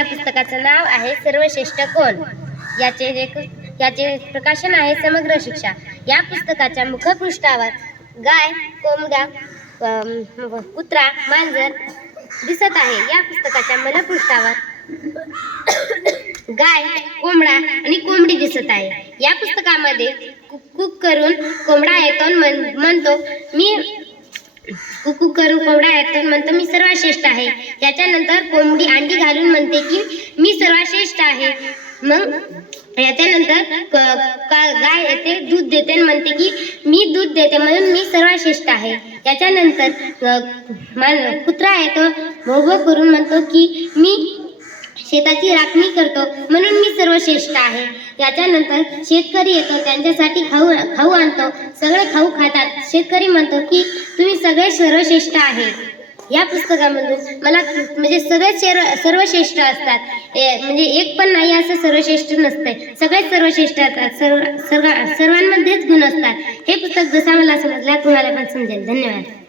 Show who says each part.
Speaker 1: आपल्या पुस्तकाचं नाव आहे सर्वश्रेष्ठ कोण? याचे लेख याचे प्रकाशन आहे समग्र शिक्षा. या पुस्तकाच्या मुखपृष्ठावर गाय कोंबडा कुत्रा मांजर दिसत आहे. या पुस्तकाच्या मनपृष्ठावर गाय कोंबडा आणि कोंबडी दिसत आहे. या पुस्तकामध्ये कुक कुक करून कोंबडा येतो म्हण- म्हणतो मी कुकू करून कोंबडा येतो म्हणतो मी सर्वात श्रेष्ठ आहे. याच्यानंतर कोंबडी अंडी घालून म्हणते की मी सर्वात श्रेष्ठ आहे. मग याच्यानंतर क- का- गाय येते दूध देते आणि म्हणते की मी दूध देते म्हणून मी सर्वात श्रेष्ठ आहे. याच्यानंतर मा- कुत्रा येतो भोगो करून म्हणतो की मी शेताची राखणी करतो म्हणून सर्वश्रेष्ठ आहे. याच्यानंतर शेतकरी येतो त्यांच्यासाठी खाऊ खाऊ आणतो. सगळे खाऊ खातात. शेतकरी म्हणतो की तुम्ही सगळे सर्वश्रेष्ठ आहे. या पुस्तकामधून मला म्हणजे सगळे सर्वश्रेष्ठ असतात. ए- म्हणजे एक पण नाही असं सर्वश्रेष्ठ नसतंय. सगळेच सर्वश्रेष्ठ असतात. सर्व सर्व सर्वांमध्येच गुण असतात. हे पुस्तक जसा मला समजलं तुम्हाला पण समजेल. धन्यवाद.